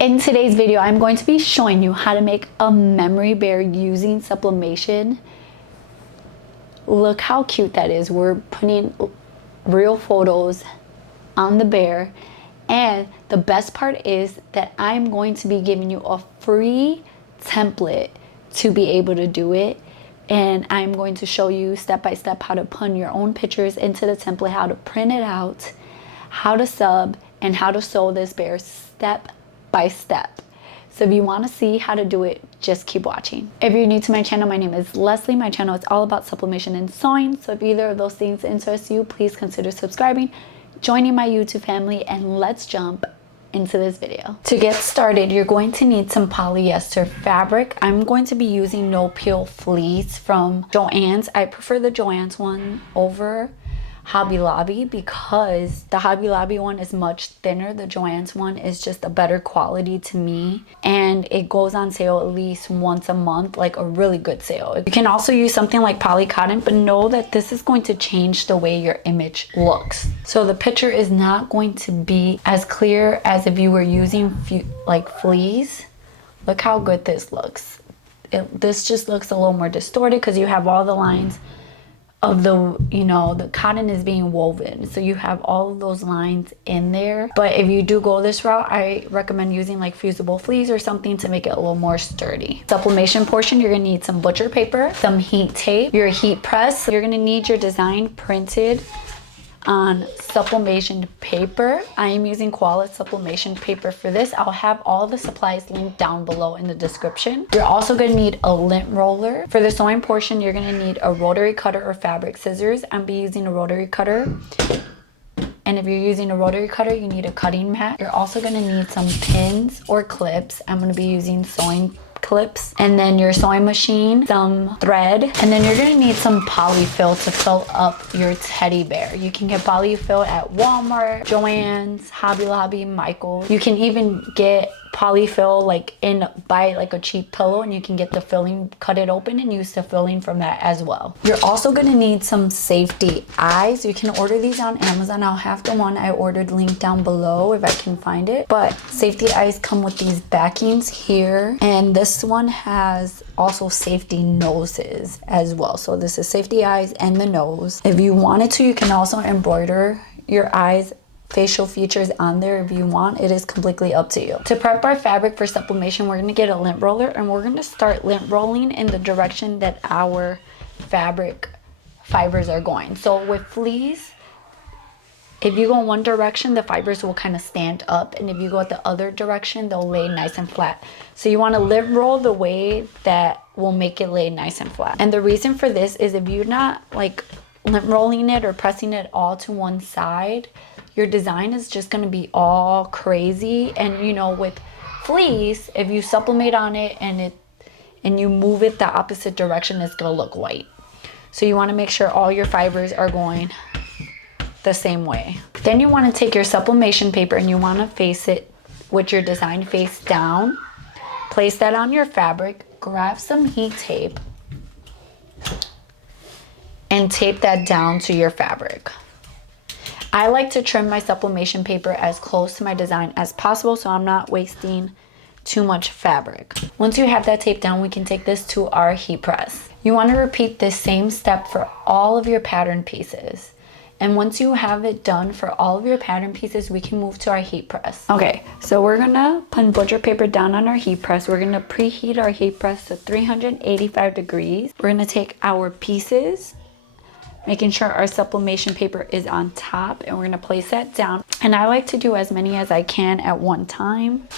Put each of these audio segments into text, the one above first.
In today's video, I'm going to be showing you how to make a memory bear using sublimation. Look how cute that is. We're putting real photos on the bear. And the best part is that I'm going to be giving you a free template to be able to do it. And I'm going to show you step by step how to put your own pictures into the template, how to print it out, how to sub, and how to sew this bear step by step. So if you want to see how to do it, just keep watching. If you're new to my channel, my name is Leslie. My channel is all about sublimation and sewing. So if either of those things interest you, please consider subscribing, joining my YouTube family, and let's jump into this video. To get started, you're going to need some polyester fabric. I'm going to be using no peel fleece from Joann's. I prefer the Joann's one over Hobby Lobby because the Hobby Lobby one is much thinner. The Joann's one is just a better quality to me, and it goes on sale at least once a month, like a really good sale. You can also use something like poly cotton, but know that this is going to change the way your image looks. So the picture is not going to be as clear as if you were using like fleece. Look how good this looks. This just looks a little more distorted because you have all the lines of the cotton is being woven, so you have all of those lines in there. But if you do go this route, I recommend using like fusible fleece or something to make it a little more sturdy. Sublimation portion, you're gonna need some butcher paper, some heat tape, your heat press. You're gonna need your design printed on sublimation paper. I am using Koala sublimation paper for this. I'll have all the supplies linked down below in the description. You're also going to need a lint roller. For the sewing portion, you're going to need a rotary cutter or fabric scissors. I'm be using a rotary cutter. And if you're using a rotary cutter, you need a cutting mat. You're also going to need some pins or clips. I'm going to be using sewing clips, and then your sewing machine, some thread, and then you're going to need some polyfill to fill up your teddy bear. You can get polyfill at Walmart, Joann's, Hobby Lobby, Michael's. You can even get polyfill buy like a cheap pillow, and you can get the filling, cut it open and use the filling from that as well. You're also going to need some safety eyes. You can order these on Amazon. I'll have the one I ordered linked down below if I can find it. But safety eyes come with these backings here, and this one has also safety noses as well. So this is safety eyes and the nose. If you wanted to, you can also embroider your eyes facial features on there if you want. It is completely up to you. To prep our fabric for sublimation, we're going to get a lint roller, and we're going to start lint rolling in the direction that our fabric fibers are going. So with fleece, if you go in one direction, the fibers will kind of stand up, and if you go the other direction, they'll lay nice and flat. So you want to lint roll the way that will make it lay nice and flat. And the reason for this is if you're not like lint rolling it or pressing it all to one side, your design is just going to be all crazy. And with fleece, if you sublimate on it and you move it the opposite direction, it's going to look white. So you want to make sure all your fibers are going the same way. Then you want to take your sublimation paper and you want to face it with your design face down. Place that on your fabric, grab some heat tape, and tape that down to your fabric. I like to trim my sublimation paper as close to my design as possible so I'm not wasting too much fabric. Once you have that taped down, we can take this to our heat press. You want to repeat this same step for all of your pattern pieces. And once you have it done for all of your pattern pieces, we can move to our heat press. Okay, so we're gonna put butcher paper down on our heat press. We're gonna preheat our heat press to 385 degrees. We're gonna take our pieces, making sure our sublimation paper is on top, and we're gonna place that down. And I like to do as many as I can at one time.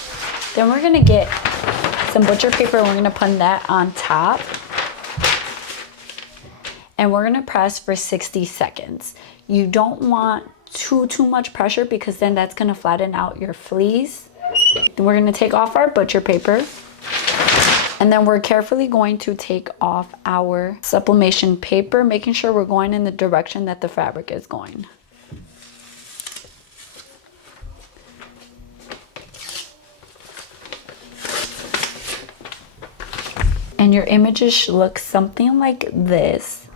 Then we're gonna get some butcher paper and we're gonna put that on top. And we're gonna press for 60 seconds. You don't want too much pressure because then that's gonna flatten out your fleece. Then we're gonna take off our butcher paper. And then we're carefully going to take off our sublimation paper, making sure we're going in the direction that the fabric is going. And your images should look something like this.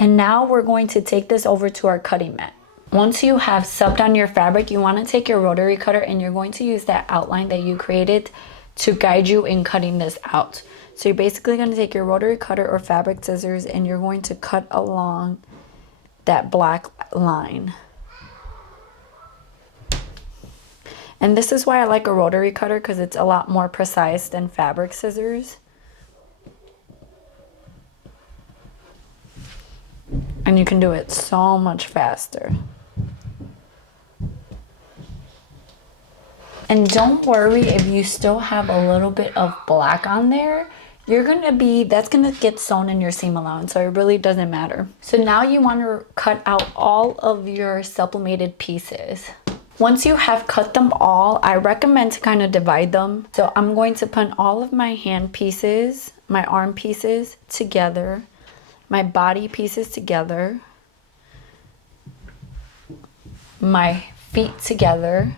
And now we're going to take this over to our cutting mat. Once you have subbed on your fabric, you want to take your rotary cutter and you're going to use that outline that you created to guide you in cutting this out. So you're basically going to take your rotary cutter or fabric scissors and you're going to cut along that black line. And this is why I like a rotary cutter, because it's a lot more precise than fabric scissors. And you can do it so much faster. And don't worry if you still have a little bit of black on there. That's gonna get sewn in your seam allowance, so it really doesn't matter. So now you want to cut out all of your sublimated pieces. Once you have cut them all, I recommend to kind of divide them. So I'm going to put all of my hand pieces, my arm pieces together, my body pieces together, my feet together,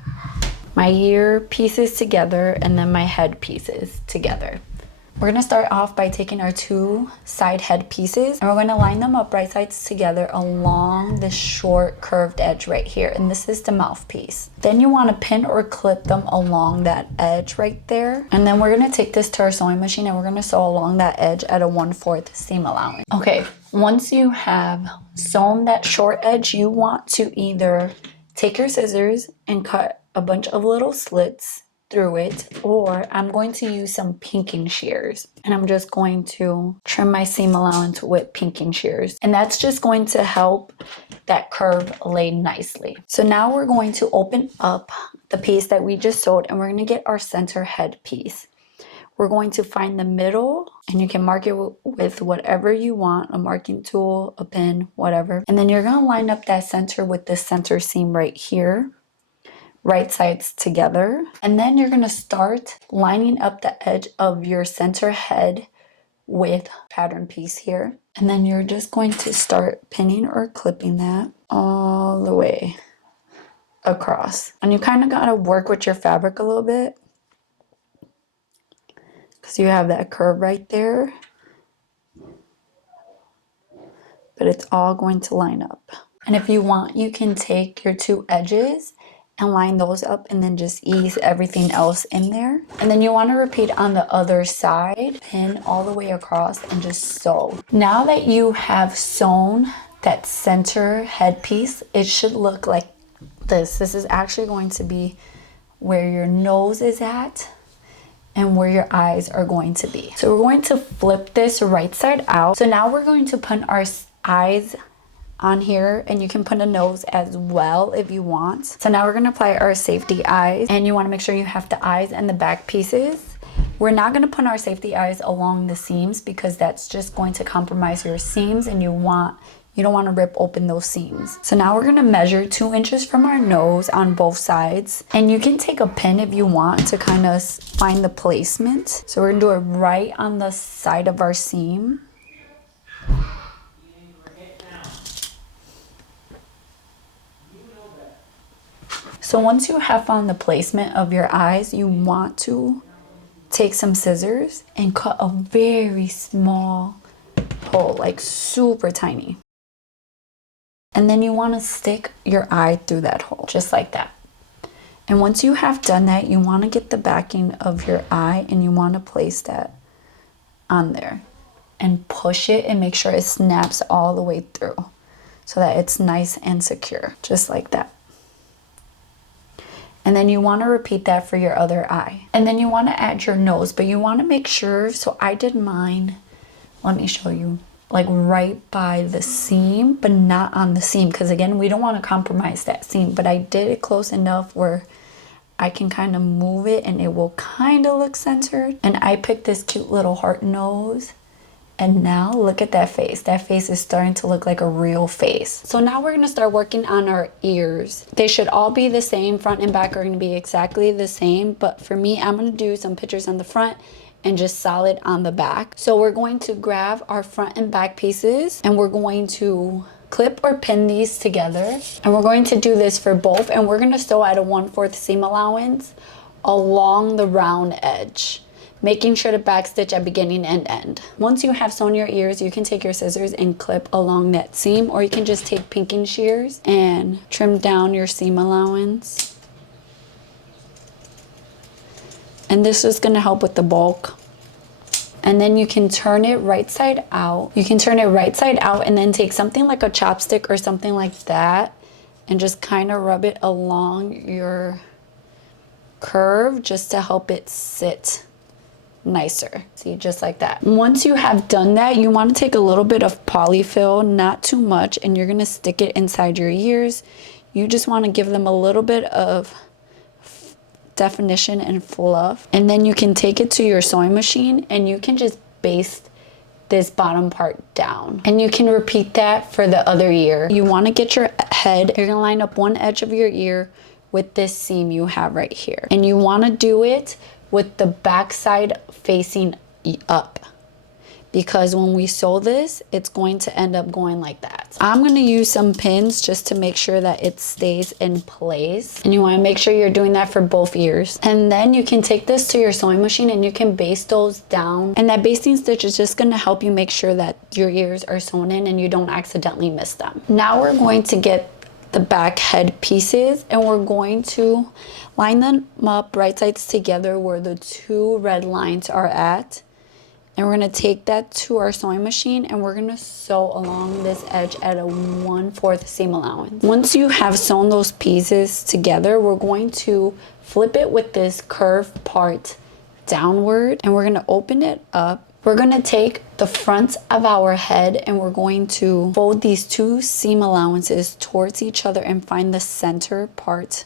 my ear pieces together, and then my head pieces together. We're gonna start off by taking our two side head pieces and we're gonna line them up right sides together along this short curved edge right here. And this is the mouthpiece. Then you wanna pin or clip them along that edge right there. And then we're gonna take this to our sewing machine and we're gonna sew along that edge at a 1/4 seam allowance. Okay, once you have sewn that short edge, you want to either take your scissors and cut a bunch of little slits through it, or I'm going to use some pinking shears and I'm just going to trim my seam allowance with pinking shears, and that's just going to help that curve lay nicely. So now we're going to open up the piece that we just sewed and we're going to get our center head piece. We're going to find the middle and you can mark it with whatever you want, a marking tool, a pin, whatever. And then you're going to line up that center with the center seam right here, right sides together. And then you're going to start lining up the edge of your center head with pattern piece here. And then you're just going to start pinning or clipping that all the way across. And you kind of got to work with your fabric a little bit because you have that curve right there. But it's all going to line up. And if you want, you can take your two edges and line those up and then just ease everything else in there. And then you want to repeat on the other side, pin all the way across and just sew. Now that you have sewn that center headpiece, it should look like this. This is actually going to be where your nose is at and where your eyes are going to be. So we're going to flip this right side out. So now we're going to put our eyes on here, and you can put a nose as well if you want. So now we're going to apply our safety eyes, and you want to make sure you have the eyes and the back pieces. We're not going to put our safety eyes along the seams because that's just going to compromise your seams, and you don't want to rip open those seams. So now we're going to measure 2 inches from our nose on both sides, and you can take a pin if you want to kind of find the placement. So we're going to do it right on the side of our seam. So once you have found the placement of your eyes, you want to take some scissors and cut a very small hole, like super tiny. And then you want to stick your eye through that hole, just like that. And once you have done that, you want to get the backing of your eye and you want to place that on there and push it and make sure it snaps all the way through so that it's nice and secure, just like that. And then you want to repeat that for your other eye. And then you want to add your nose, but you want to make sure, so I did mine, let me show you, like right by the seam, but not on the seam, because again, we don't want to compromise that seam, but I did it close enough where I can kind of move it and it will kind of look centered. And I picked this cute little heart nose. And now look at that face. That face is starting to look like a real face. So now we're gonna start working on our ears. They should all be the same. Front and back are gonna be exactly the same. But for me, I'm gonna do some pictures on the front and just solid on the back. So we're going to grab our front and back pieces and we're going to clip or pin these together. And we're going to do this for both. And we're gonna sew at a 1/4 seam allowance along the round edge. making sure to backstitch at beginning and end. Once you have sewn your ears, you can take your scissors and clip along that seam, or you can just take pinking shears and trim down your seam allowance. And this is going to help with the bulk. And then you can turn it right side out. You can turn it right side out and then take something like a chopstick or something like that and just kind of rub it along your curve just to help it sit nicer. See, just like that. Once you have done that, you want to take a little bit of polyfill, not too much, and you're going to stick it inside your ears. You just want to give them a little bit of definition and fluff, and then you can take it to your sewing machine and you can just baste this bottom part down, and you can repeat that for the other ear. You want to get your head, you're going to line up one edge of your ear with this seam you have right here, and you want to do it with the back side facing up, because when we sew this, it's going to end up going like that. I'm going to use some pins just to make sure that it stays in place. And you want to make sure you're doing that for both ears. And then you can take this to your sewing machine and you can baste those down. And that basting stitch is just going to help you make sure that your ears are sewn in and you don't accidentally miss them. Now we're going to get the back head pieces and we're going to line them up right sides together where the two red lines are at. And we're going to take that to our sewing machine and we're going to sew along this edge at a 1/4 seam allowance. Once you have sewn those pieces together, we're going to flip it with this curved part downward and we're going to open it up. We're going to take the front of our head and we're going to fold these two seam allowances towards each other and find the center part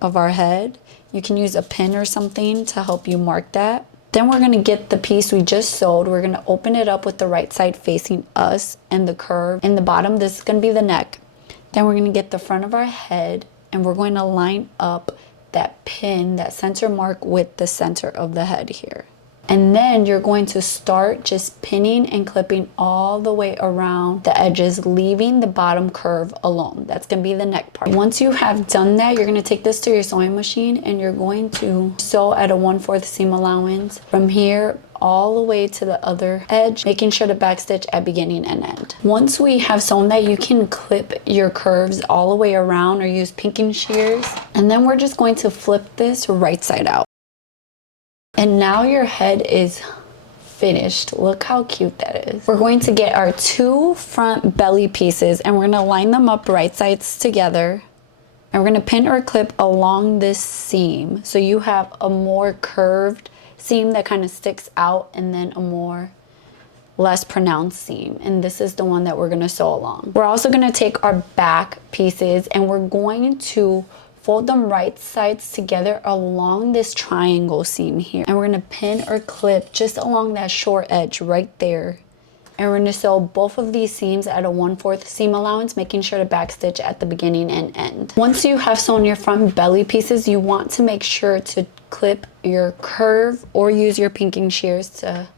of our head. You can use a pin or something to help you mark that. Then we're going to get the piece we just sewed. We're going to open it up with the right side facing us and the curve in the bottom. This is going to be the neck. Then we're going to get the front of our head and we're going to line up that pin, that center mark with the center of the head here. And then you're going to start just pinning and clipping all the way around the edges, leaving the bottom curve alone. That's going to be the neck part. Once you have done that, you're going to take this to your sewing machine and you're going to sew at a 1/4 seam allowance from here all the way to the other edge, making sure to backstitch at beginning and end. Once we have sewn that, you can clip your curves all the way around or use pinking shears. And then we're just going to flip this right side out. And now your head is finished. Look how cute that is. We're going to get our two front belly pieces and we're going to line them up right sides together. And we're going to pin or clip along this seam. So you have a more curved seam that kind of sticks out and then a more less pronounced seam. And this is the one that we're going to sew along. We're also going to take our back pieces and we're going to fold them right sides together along this triangle seam here. And we're going to pin or clip just along that short edge right there. And we're going to sew both of these seams at a 1/4 seam allowance, making sure to backstitch at the beginning and end. Once you have sewn your front belly pieces, you want to make sure to clip your curve or use your pinking shears to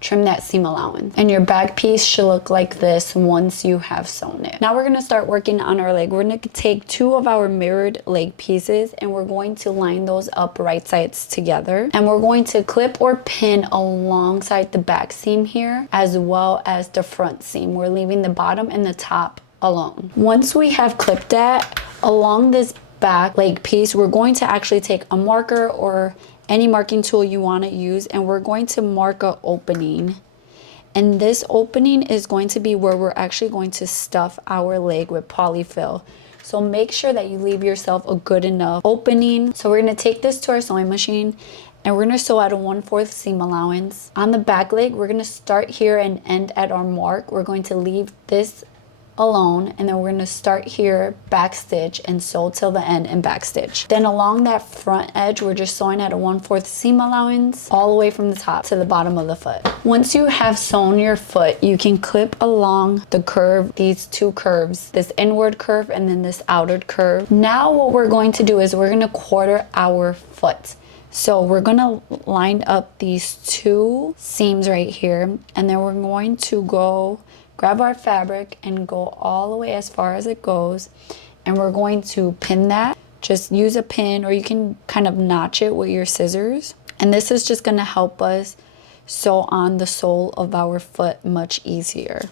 trim that seam allowance. And your back piece should look like this once you have sewn it. Now we're going to start working on our leg. We're going to take two of our mirrored leg pieces and we're going to line those up right sides together. And we're going to clip or pin alongside the back seam here as well as the front seam. We're leaving the bottom and the top alone. Once we have clipped that along this back leg piece, we're going to actually take a marker or any marking tool you want to use and we're going to mark an opening, and this opening is going to be where we're actually going to stuff our leg with polyfill. So make sure that you leave yourself a good enough opening. So we're going to take this to our sewing machine and we're going to sew at a 1/4 seam allowance. On the back leg, we're going to start here and end at our mark. We're going to leave this alone and then we're going to start here, backstitch and sew till the end and backstitch. Then along that front edge, we're just sewing at a 1/4 seam allowance all the way from the top to the bottom of the foot. Once you have sewn your foot, you can clip along the curve, these two curves, this inward curve and then this outward curve. Now what we're going to do is we're going to quarter our foot. So we're going to line up these two seams right here and then we're going to grab our fabric and go all the way as far as it goes, and we're going to pin that just use a pin, or you can kind of notch it with your scissors. And this is just gonna help us sew on the sole of our foot much easier.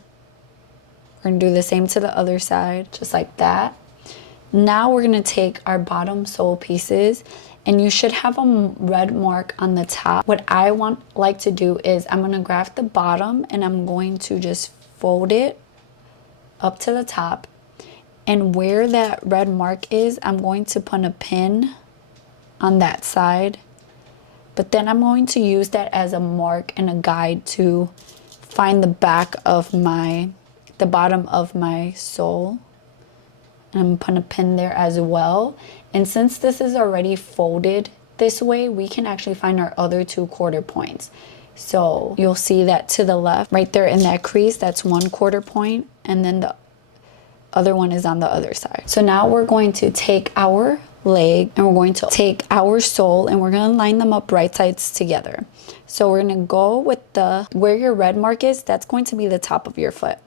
We're gonna do the same to the other side, just like that. Now we're gonna take our bottom sole pieces, and you should have a red mark on the top. What I like to do is I'm gonna grab the bottom and I'm going to just fold it up to the top. And where that red mark is, I'm going to put a pin on that side. But then I'm going to use that as a mark and a guide to find the back of the bottom of my sole. And I'm putting a pin there as well. And since this is already folded this way, we can actually find our other 2 quarter points. So you'll see that to the left, right there in that crease, that's 1 quarter point. And then the other one is on the other side. So now we're going to take our leg and we're going to take our sole and we're going to line them up right sides together. So we're going to go with where your red mark is, that's going to be the top of your foot.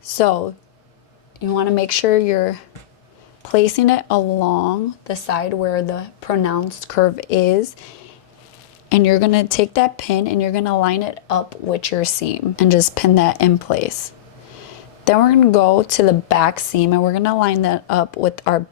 So you want to make sure you're placing it along the side where the pronounced curve is. And you're going to take that pin and you're going to line it up with your seam and just pin that in place. Then we're going to go to the back seam and we're going to line that up with our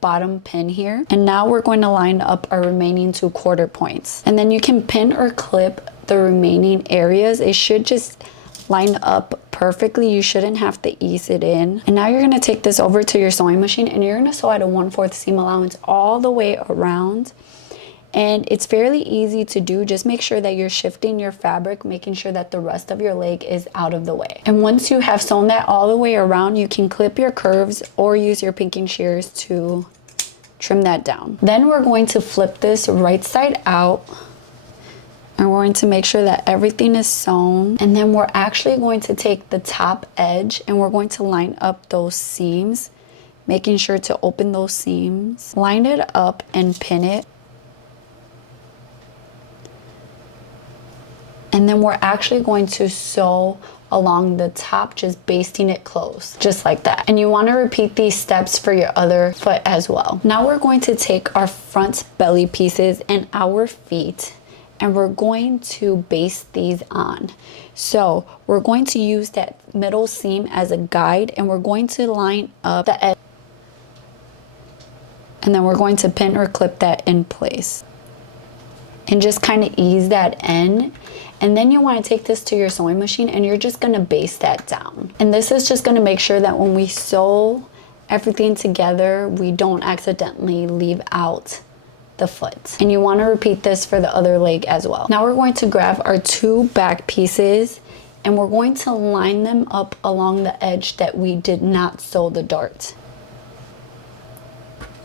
bottom pin here. And now we're going to line up our remaining 2 quarter points. And then you can pin or clip the remaining areas. It should just line up perfectly. You shouldn't have to ease it in. And now you're going to take this over to your sewing machine and you're going to sew at a 1/4 seam allowance all the way around. And it's fairly easy to do. Just make sure that you're shifting your fabric, making sure that the rest of your leg is out of the way. And once you have sewn that all the way around, you can clip your curves or use your pinking shears to trim that down. Then we're going to flip this right side out. And we're going to make sure that everything is sewn. And then we're actually going to take the top edge and we're going to line up those seams, making sure to open those seams. Line it up and pin it. And then we're actually going to sew along the top, just basting it close, just like that. And you want to repeat these steps for your other foot as well. Now we're going to take our front belly pieces and our feet, and we're going to baste these on. So we're going to use that middle seam as a guide, and we're going to line up the edge. And then we're going to pin or clip that in place. And just kind of ease that in. And then you want to take this to your sewing machine and you're just going to baste that down. And this is just going to make sure that when we sew everything together, we don't accidentally leave out the foot. And you want to repeat this for the other leg as well. Now we're going to grab our 2 back pieces and we're going to line them up along the edge that we did not sew the dart.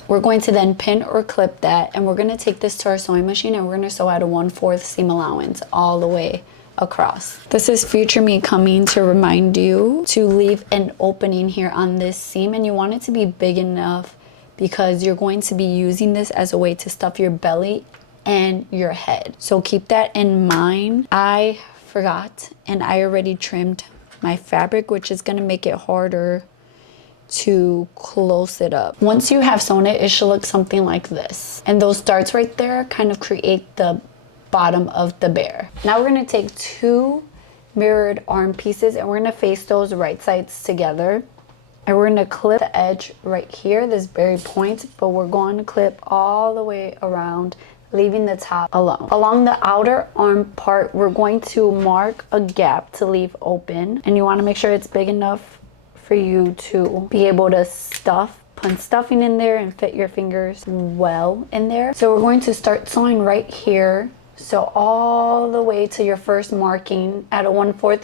We're going to then pin or clip that, and we're going to take this to our sewing machine and we're going to sew at a 1/4 seam allowance all the way across. This is future me coming to remind you to leave an opening here on this seam, and you want it to be big enough because you're going to be using this as a way to stuff your belly and your head. So keep that in mind. I forgot and I already trimmed my fabric, which is going to make it harder to close it up. Once you have sewn it, it should look something like this. And those darts right there kind of create the bottom of the bear. Now we're going to take 2 mirrored arm pieces and we're going to face those right sides together. And we're going to clip the edge right here, this very point, but we're going to clip all the way around, leaving the top alone. Along the outer arm part, we're going to mark a gap to leave open. And you want to make sure it's big enough for you to be able to put stuffing in there and fit your fingers well in there. So we're going to start sewing right here. So all the way to your first marking at a 1/4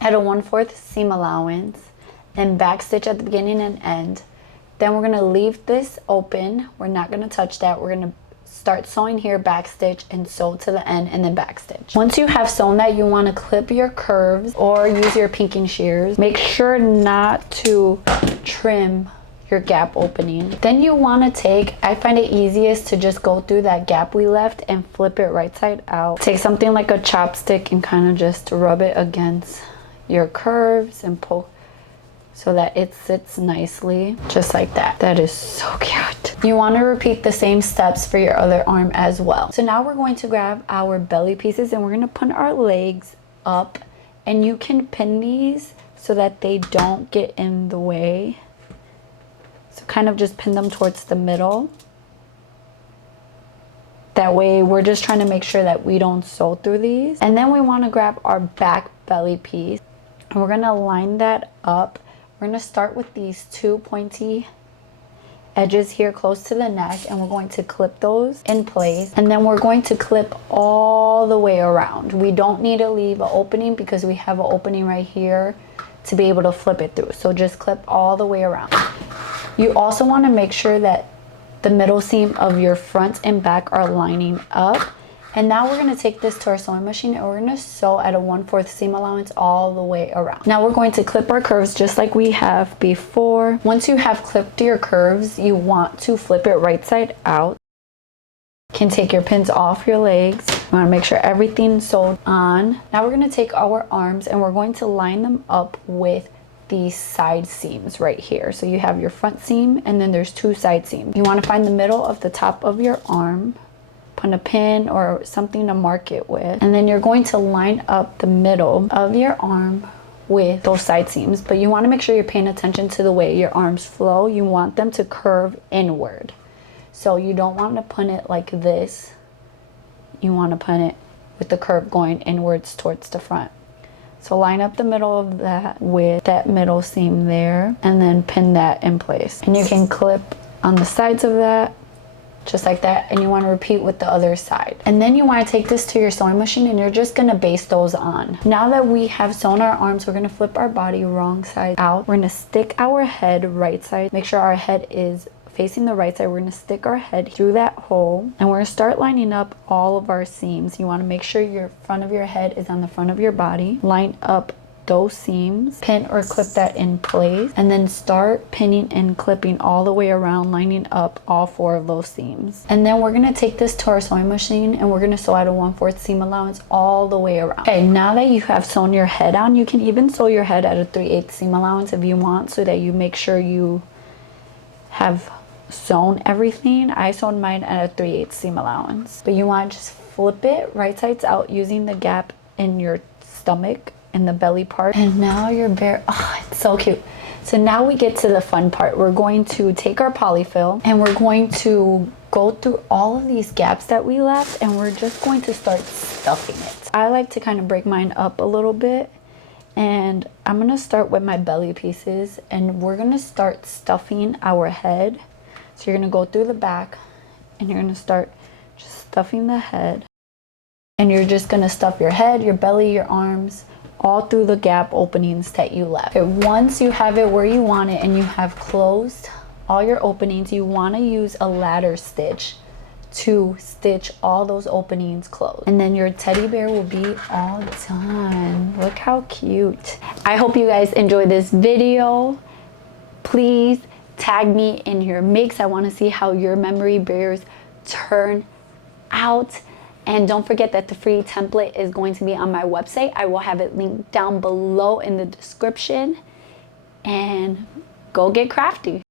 at a 1/4 seam allowance, and back stitch at the beginning and end. Then we're going to leave this open. We're not going to touch that. We're going to start sewing here, back stitch, and sew to the end, and then back stitch. Once you have sewn that, you want to clip your curves or use your pinking shears. Make sure not to trim your gap opening. Then you want to take, I find it easiest to just go through that gap we left and flip it right side out. Take something like a chopstick and kind of just rub it against your curves and poke, so that it sits nicely, just like that. That is so cute. You want to repeat the same steps for your other arm as well. So now we're going to grab our belly pieces and we're going to put our legs up, and you can pin these so that they don't get in the way. So kind of just pin them towards the middle. That way we're just trying to make sure that we don't sew through these. And then we want to grab our back belly piece and we're going to line that up. We're going to start with these two pointy edges here close to the neck, and we're going to clip those in place, and then we're going to clip all the way around. We don't need to leave an opening because we have an opening right here to be able to flip it through. So just clip all the way around. You also want to make sure that the middle seam of your front and back are lining up. And now we're going to take this to our sewing machine and we're going to sew at a 1/4 seam allowance all the way around. Now we're going to clip our curves just like we have before. Once you have clipped your curves, you want to flip it right side out. You can take your pins off your legs. You want to make sure everything's sewed on. Now we're going to take our arms and we're going to line them up with these side seams right here. So you have your front seam and then there's two side seams. You want to find the middle of the top of your arm, put a pin or something to mark it with, and then you're going to line up the middle of your arm with those side seams. But you want to make sure you're paying attention to the way your arms flow. You want them to curve inward, so you don't want to put it like this. You want to put it with the curve going inwards towards the front. So line up the middle of that with that middle seam there, and then pin that in place. And you can clip on the sides of that just like that, and you want to repeat with the other side. And then you want to take this to your sewing machine and you're just going to baste those on. Now that we have sewn our arms, we're going to flip our body wrong side out. We're going to stick our head right side. Make sure our head is facing the right side. We're going to stick our head through that hole and we're going to start lining up all of our seams. You want to make sure your front of your head is on the front of your body. Line up those seams, pin or clip that in place, and then start pinning and clipping all the way around, lining up all 4 of those seams. And then we're going to take this to our sewing machine and we're going to sew at a 1/4 seam allowance all the way around. Okay, now that you have sewn your head on, you can even sew your head at a 3/8 seam allowance if you want, so that you make sure you have sewn everything. I sewed mine at a 3/8 seam allowance, but you want to just flip it right sides out using the gap in your stomach in the belly part. And now your bear, oh, it's so cute. So now we get to the fun part. We're going to take our polyfill and we're going to go through all of these gaps that we left, and we're just going to start stuffing it. I like to kind of break mine up a little bit, and I'm going to start with my belly pieces and we're going to start stuffing our head. So you're going to go through the back and you're going to start just stuffing the head, and you're just going to stuff your head, your belly, your arms, all through the gap openings that you left. Okay, once you have it where you want it and you have closed all your openings, you want to use a ladder stitch to stitch all those openings closed. And then your teddy bear will be all done. Look how cute. I hope you guys enjoyed this video. Please tag me in your makes. I want to see how your memory bears turn out. And don't forget that the free template is going to be on my website. I will have it linked down below in the description. And go get crafty.